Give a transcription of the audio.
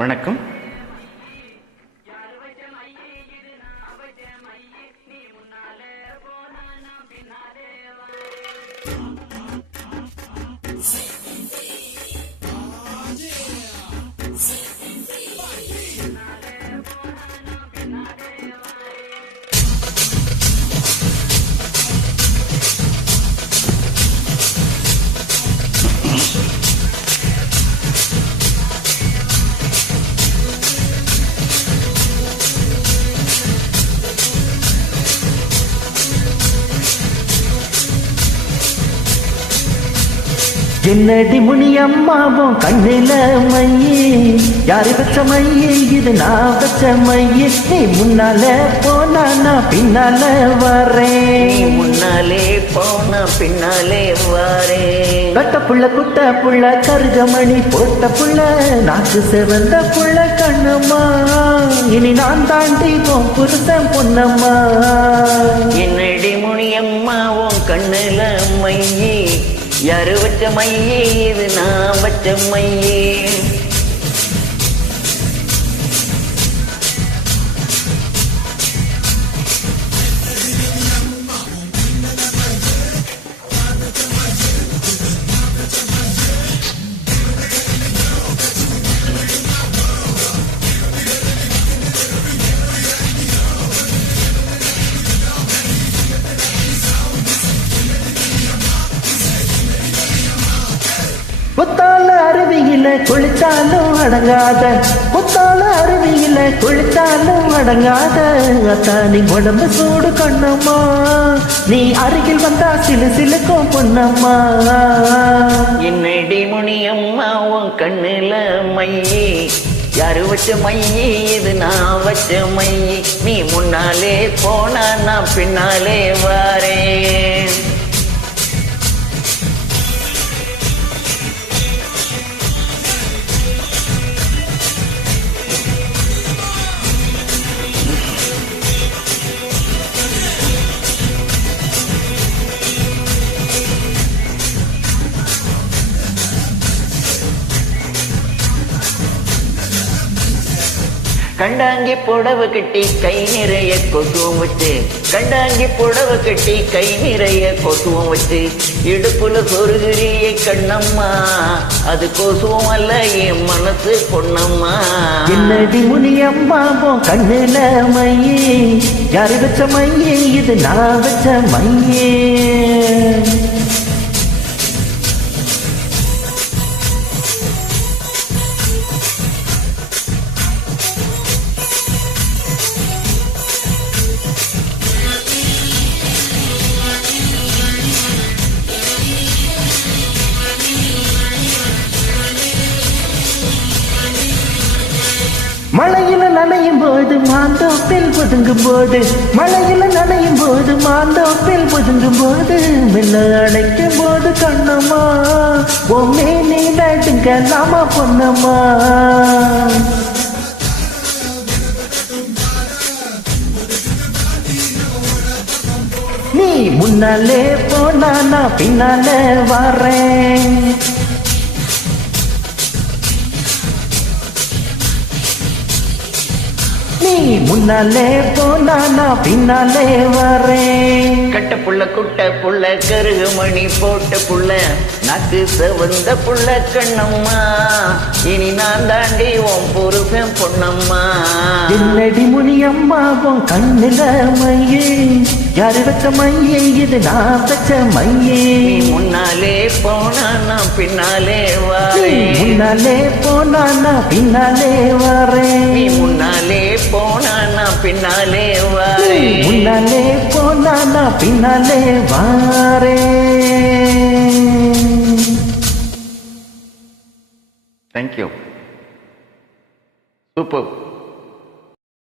வணக்கம். என்னடி முனியம்மாவும் கண்ணில மையே, யாரு வச்ச மையே இது நான் வச்ச மையே. நீ முன்னால போனா நான் பின்னால வரேன், முன்னாலே போனா பின்னாலே வரேன். கட்ட புள்ள குட்ட புள்ள கருகமணி போட்ட புள்ள நாக்கு சிவந்த புள்ள கண்ணம்மா, இனி நான் தாண்டி போம் புருஷன் பொன்னம்மா. என்னடி முனியம்மாவும் கண்ணுல மையே, யாரு வச்ச மையே இது நான் வச்ச மையே. புத்தால அருவியில குளித்தாலும் அடங்காத, புத்தால அருவியில குளித்தாலும் அடங்காத அத்தானி உடம்பு சூடு கண்ணம்மா, நீ அருகில் வந்தா சிலு சிலுக்கும் பொன்னம்மா. என்னடி முனியம்மாவும் கண்ணுல மையே, யாரு வச்ச மையே இது நான் வச்ச மையே. நீ முன்னாலே போனா நான் பின்னாலே வரேன். கண்டாங்கி புடவை கட்டி கை நிறைய கொசுவம் வச்சு, கண்டாங்கி புடவை கட்டி கை நிறைய கொசுவம் வச்சு, இடுப்புல சொருகிறிய கண்ணம்மா அது கொசுவம் அல்ல என் மனசு பொன்னம்மா. என்னடி முனியம்மாவும் கண்ணுல மையே, யாரு வச்ச மையே இது நான் வச்ச மையே. மழையில நனையும் போது மாந்தோப்பில் ஒதுங்கும் போது, மழையில நனையும் போது மாந்தோப்பில் ஒதுங்கும் போது, மெல்ல அடைக்கும் போது கண்ணம்மா பொம்மே நீ நடுங்கலாமா பொன்னம்மா. நீ முன்னாலே போனா நான் பின்னாலே வரேன், நீ முன்னாலே போனா நான் பின்னாலே வரேன். கட்ட புள்ள குட்ட புள்ள கருகுமணி போட்ட புள்ள நாக்கு செவந்த புள்ள கண்ணம்மா, இனி நான் தாண்டி உன் புருஷன் பொன்னம்மா. என்னடி முனியம்மாவும் கண்ணுல மையே, யாரு வச்ச மையே இது நான் வச்ச மையே. நீ முன்னாலே போனா நான் பின்னாலே நீ வரேன், முன்னாலே போனா நான் பின்னாலே வரேன், நீ முன்னாலே போனா நான் பின்னாலே நீ வரேன். முன்னாலே போனா நான் பின்னாலே வரேன். தேங்க்யூ. சூப்பர்.